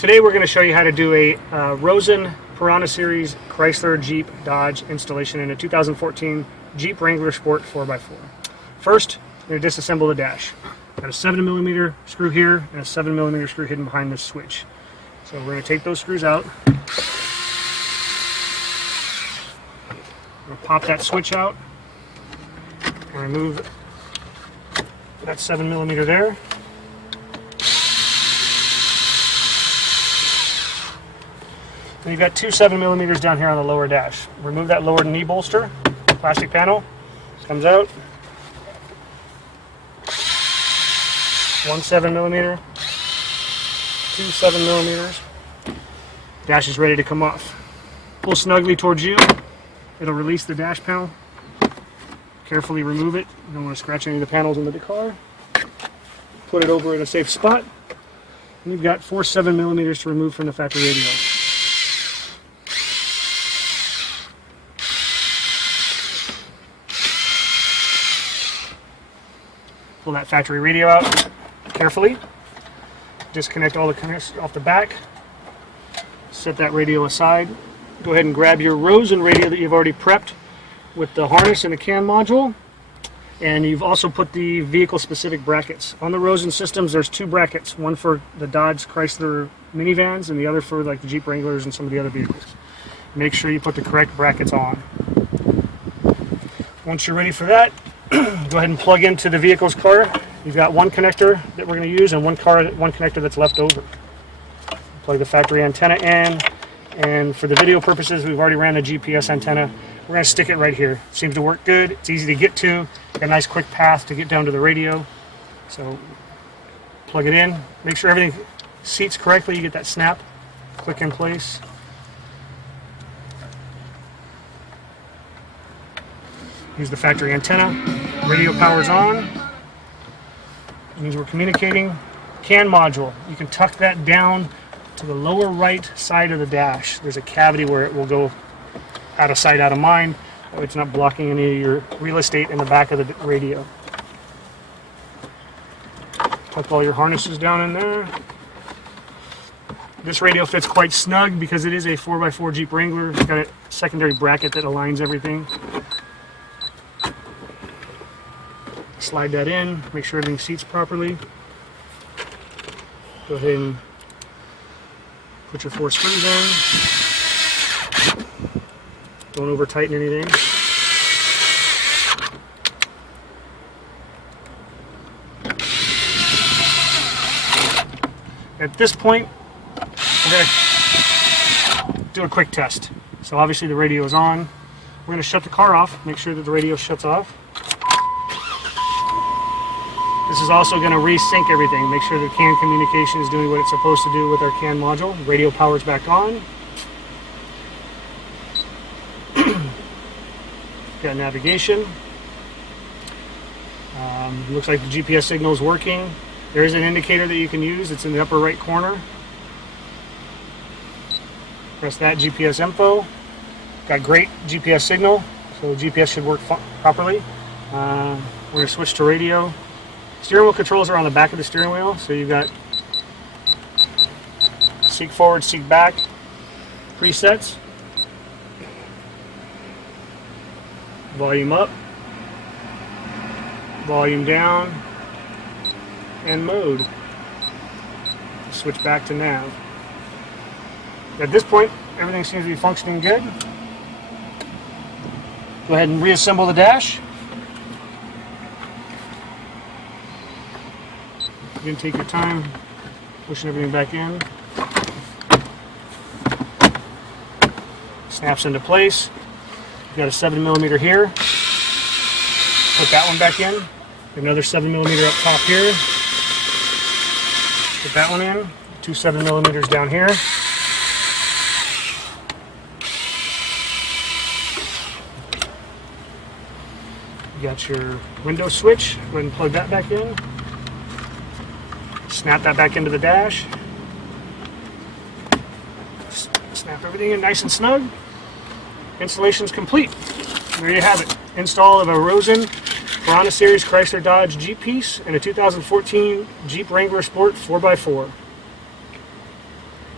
Today we're going to show you how to do a Rosen PR-Series Chrysler Jeep Dodge installation in a 2014 Jeep Wrangler Sport 4x4. First, we're going to disassemble the dash. Got a 7mm screw here and a 7mm screw hidden behind this switch. So we're going to take those screws out. We'll pop that switch out and remove that 7mm there. And you've got two 7mm down here on the lower dash. Remove that lower knee bolster, plastic panel, comes out. One 7mm, two 7mm. Dash is ready to come off. Pull snugly towards you. It'll release the dash panel. Carefully remove it. You don't want to scratch any of the panels into the car. Put it over in a safe spot. And you've got four 7mm to remove from the factory radio. Pull that factory radio out carefully. Disconnect all the connectors off the back. Set that radio aside. Go ahead and grab your Rosen radio that you've already prepped with the harness and the CAN module. And you've also put the vehicle-specific brackets. On the Rosen systems, there's two brackets. One for the Dodge Chrysler minivans and the other for like the Jeep Wranglers and some of the other vehicles. Make sure you put the correct brackets on. Once you're ready for that, go ahead and plug into the vehicle's car. You've got one connector that we're going to use and one connector that's left over. Plug the factory antenna in, and for the video purposes, we've already ran the GPS antenna. We're going to stick it right here. Seems to work good. It's easy to get to. Got a nice quick path to get down to the radio. So plug it in. Make sure everything seats correctly. You get that snap. Click in place. Use the factory antenna. Radio power's on. It means we're communicating. CAN module. You can tuck that down to the lower right side of the dash. There's a cavity where it will go out of sight, out of mind. It's not blocking any of your real estate in the back of the radio. Tuck all your harnesses down in there. This radio fits quite snug because it is a 4x4 Jeep Wrangler. It's got a secondary bracket that aligns everything. Slide that in, make sure everything seats properly. Go ahead and put your four screws in. Don't over tighten anything. At this point, we're going to do a quick test. So obviously the radio is on. We're going to shut the car off, make sure that the radio shuts off. This is also going to resync everything, make sure the CAN communication is doing what it's supposed to do with our CAN module. Radio power's back on. Got navigation. Looks like the GPS signal is working. There is an indicator that you can use. It's in the upper right corner. Press that, GPS info. Got great GPS signal, so GPS should work properly. We're going to switch to radio. Steering wheel controls are on the back of the steering wheel, so you've got seek forward, seek back presets, volume up, volume down, and mode. Switch back to nav. At this point, everything seems to be functioning good. Go ahead and reassemble the dash. You can take your time pushing everything back in. Snaps into place. You've got a 7mm here. Put that one back in. Another 7mm up top here. Put that one in. Two 7mm down here. You got your window switch. Go ahead and plug that back in. Snap that back into the dash. Snap everything in nice and snug. Installation's complete. There you have it. Install of a Rosen PR-Series Chrysler Dodge Jeep piece and a 2014 Jeep Wrangler Sport 4x4.